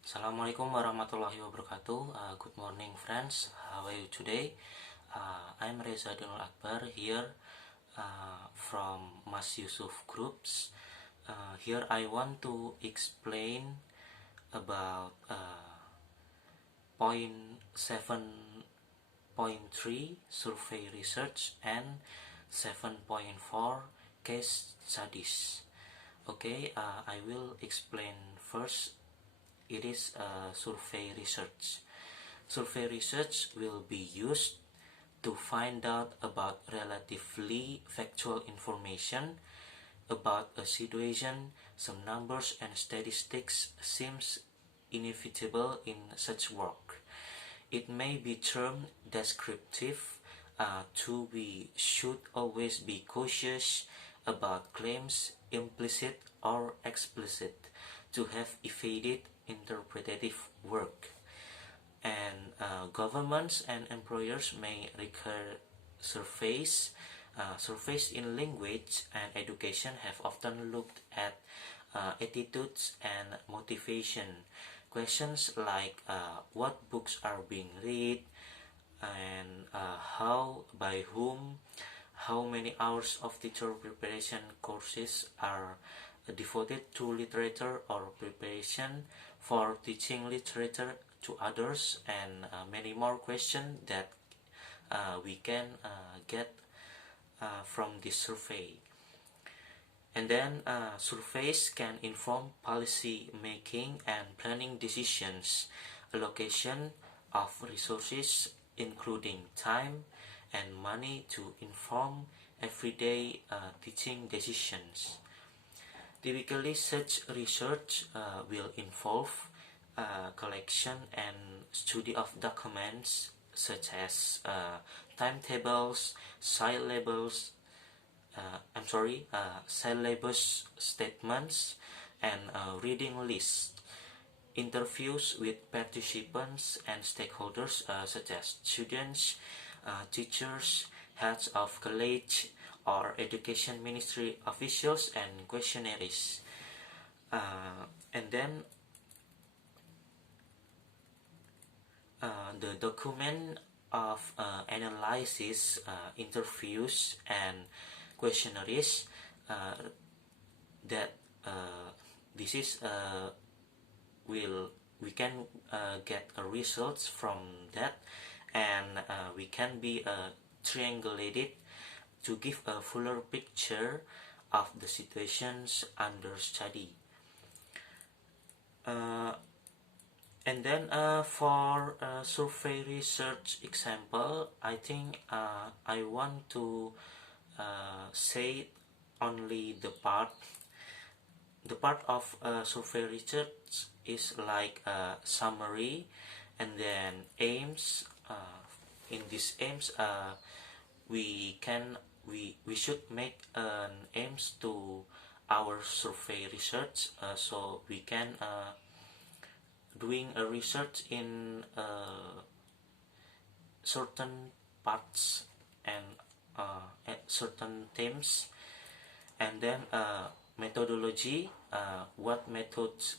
Assalamualaikum warahmatullahi wabarakatuh. Good morning, friends. How are you today? I'm Reza Dinul Akbar here from Mas Yusuf Groups. Here I want to explain about point 7.3 survey research and 7.4 case studies. Okay, I will explain first. It is survey research. Survey research will be used to find out about relatively factual information about a situation. Some numbers and statistics seems inevitable in such work. It may be termed descriptive. We should always be cautious about claims, implicit or explicit, to have evaded interpretative work. And governments and employers may require surveys. Surveys in language and education have often looked at attitudes and motivation. Questions like what books are being read, and how, by whom, how many hours of teacher preparation courses are devoted to literature or preparation for teaching literature to others, and many more questions that we can get from this survey. And then surveys can inform policy making and planning decisions, allocation of resources including time and money to inform everyday teaching decisions. Typically, such research will involve collection and study of documents such as timetables, syllabus statements, and reading lists. Interviews with participants and stakeholders such as students, teachers, heads of college or education ministry officials, and questionnaires. And then the document of analysis, interviews, and questionnaires, that this is we can get results from that, and we can be triangulated to give a fuller picture of the situations under study. And then for survey research example, I think I want to say only the part of survey research is like a summary, and then aims. In these aims, we should make an aims to our survey research, so we can doing a research in certain parts and at certain themes. And then methodology, what methods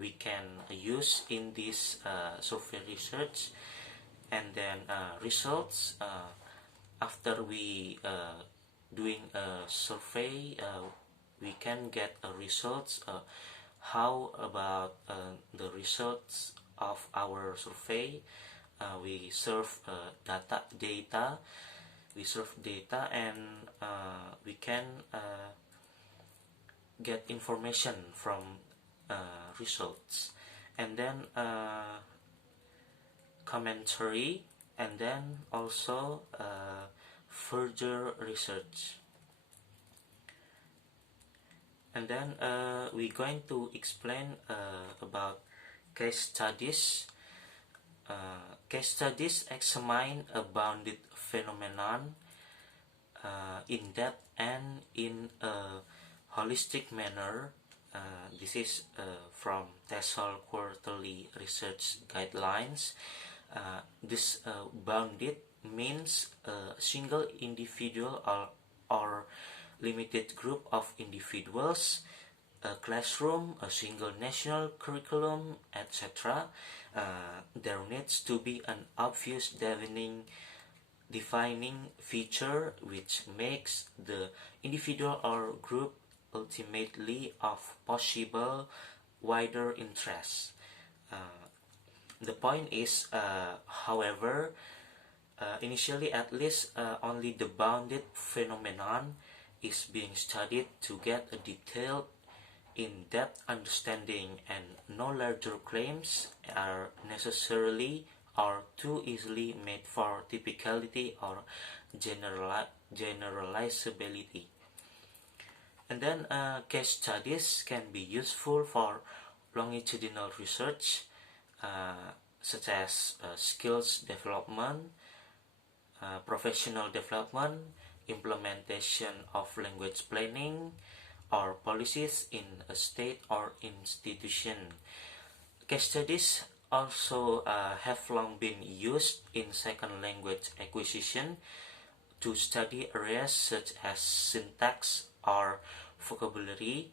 we can use in this survey research. And then results, after we doing a survey, we can get a results. How about the results of our survey? We serve data, and we can get information from results. And then commentary, and then also further research. And then we're going to explain about case studies. Case studies examine a bounded phenomenon in depth and in a holistic manner. This is from TESOL Quarterly Research Guidelines. This bounded means a single individual or limited group of individuals a classroom, a single national curriculum, etc., there needs to be an obvious defining feature which makes the individual or group ultimately of possible wider interest. The point is, however, initially at least only the bounded phenomenon is being studied to get a detailed in-depth understanding, and no larger claims are necessarily or too easily made for typicality or generalizability. And then case studies can be useful for longitudinal research, such as skills development, professional development, implementation of language planning, or policies in a state or institution. Case studies also have long been used in second language acquisition to study areas such as syntax or vocabulary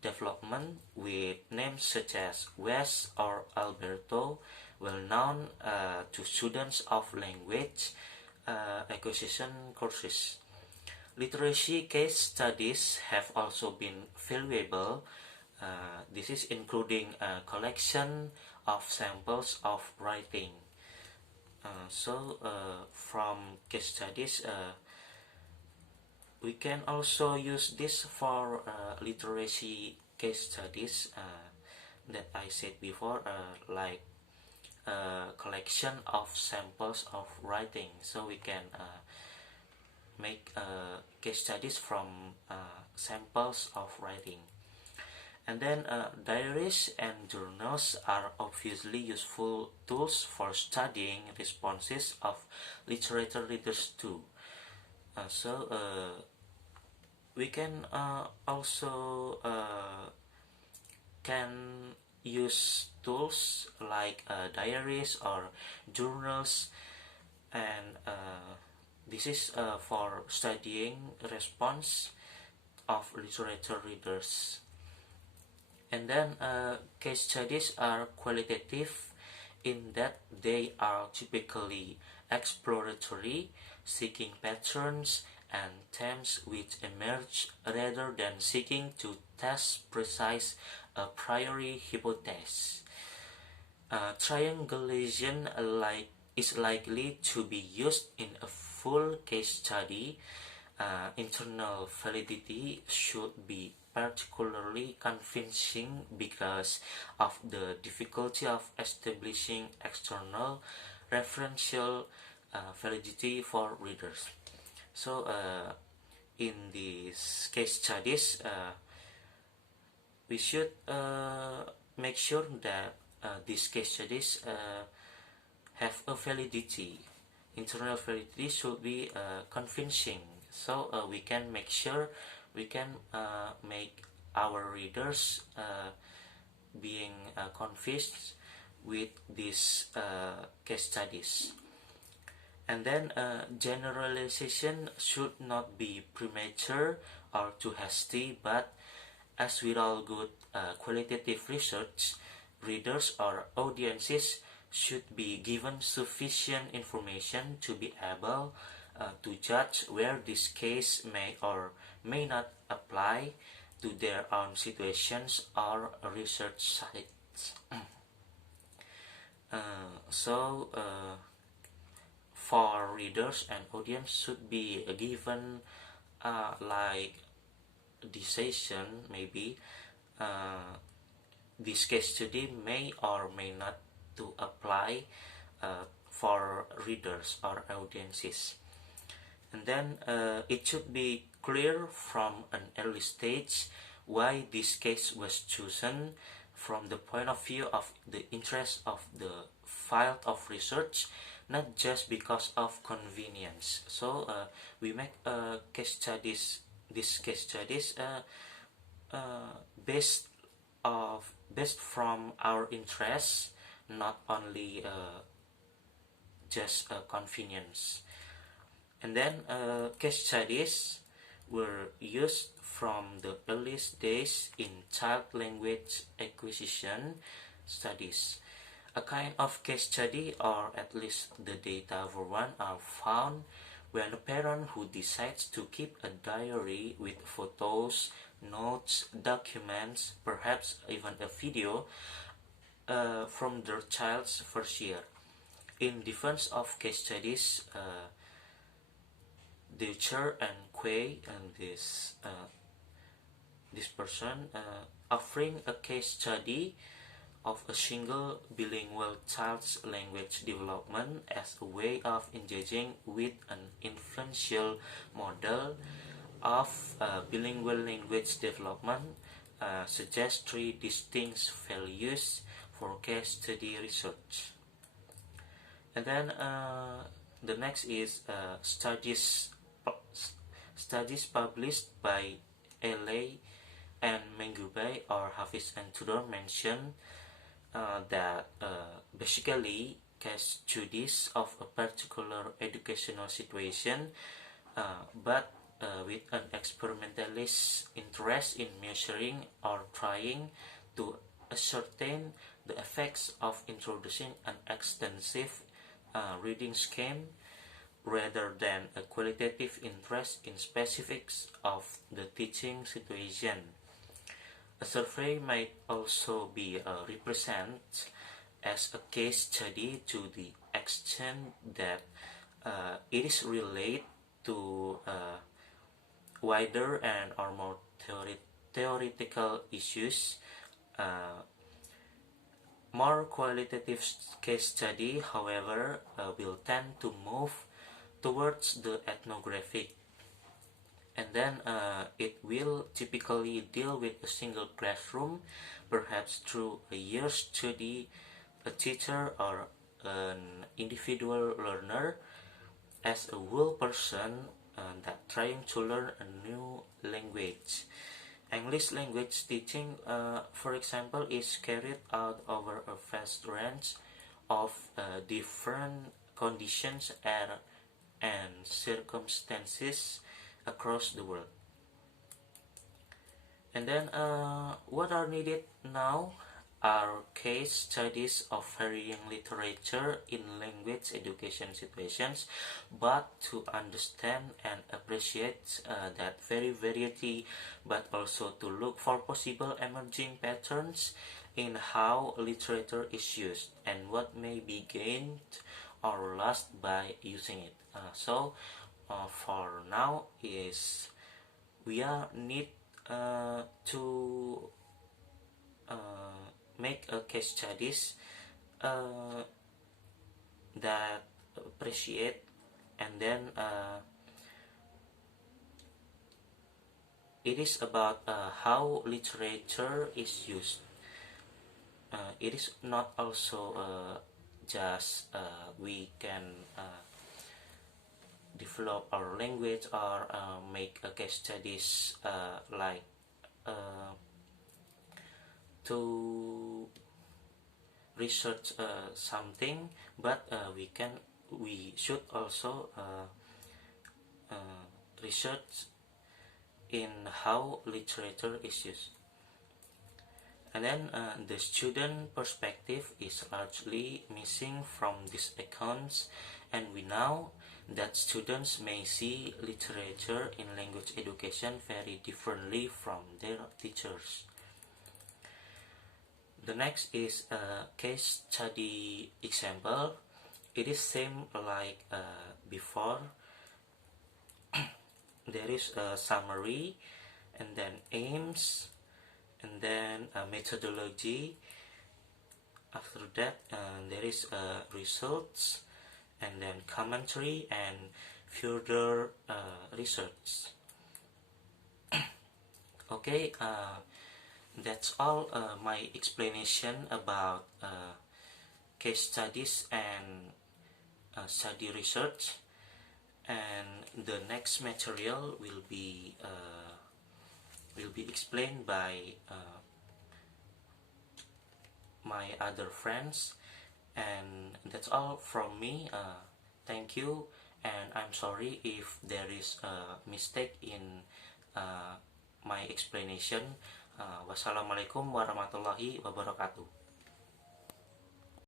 development, with names such as Wes or Alberto well known to students of language acquisition courses. Literacy case studies have also been valuable. This is including a collection of samples of writing. From case studies, we can also use this for literacy case studies that I said before, like a collection of samples of writing. So we can make case studies from samples of writing. And then diaries and journals are obviously useful tools for studying responses of literature readers too. We can also can use tools like diaries or journals, and this is for studying response of literature readers. And then case studies are qualitative in that they are typically exploratory, seeking patterns and themes which emerge rather than seeking to test precise a priori hypothesis. Triangulation is likely to be used in a full case study. Internal validity should be particularly convincing because of the difficulty of establishing external referential validity for readers. So in these case studies, we should make sure that these case studies have a validity. Internal validity should be convincing, so we can make sure we can make our readers being convinced with these case studies. And then generalization should not be premature or too hasty, but as with all good qualitative research, readers or audiences should be given sufficient information to be able to judge where this case may or may not apply to their own situations or research sites. For readers and audience should be given like decision, maybe this case study may or may not to apply for readers or audiences. And then it should be clear from an early stage why this case was chosen from the point of view of the interest of the field of research, not just because of convenience. So we make case studies, these case studies based from our interests, not only just convenience. And then case studies were used from the earliest days in child language acquisition studies. A kind of case study, or at least the data for one, are found when a parent who decides to keep a diary with photos, notes, documents, perhaps even a video from their child's first year. In defense of case studies, Deutscher and Quay and this person offering a case study of a single bilingual child's language development as a way of engaging with an influential model of bilingual language development suggests three distinct values for case study research. And then the next is studies published by LA and Mengubay or Hafiz and Tudor mention that basically case studies of a particular educational situation, but with an experimentalist interest in measuring or trying to ascertain the effects of introducing an extensive reading scheme rather than a qualitative interest in specifics of the teaching situation. A survey might also be represented as a case study to the extent that it is related to wider and or more theoretical issues. More qualitative case study, however, will tend to move towards the ethnographic, and then it will typically deal with a single classroom, perhaps through a year's study, a teacher or an individual learner as a whole person that trying to learn a new language. English language teaching, for example, is carried out over a vast range of different conditions and circumstances across the world. And then what are needed now are case studies of varying literature in language education situations, but to understand and appreciate that very variety, but also to look for possible emerging patterns in how literature is used and what may be gained or lost by using it. So for now is we are need to make a case studies that appreciate, and then it is about how literature is used. It is not also just we can develop our language or make a case studies like to research something, but we should also research in how literature is used. And then the student perspective is largely missing from these accounts, and we know that students may see literature in language education very differently from their teachers. The next is a case study example. It is same like before. There is a summary, and then aims, and then a methodology. After that there is results, and then commentary and further research. Okay, that's all my explanation about case studies and study research. And the next material will be explained by my other friends. And that's all from me. Thank you, and I'm sorry if there is a mistake in my explanation. Wassalamualaikum warahmatullahi wabarakatuh.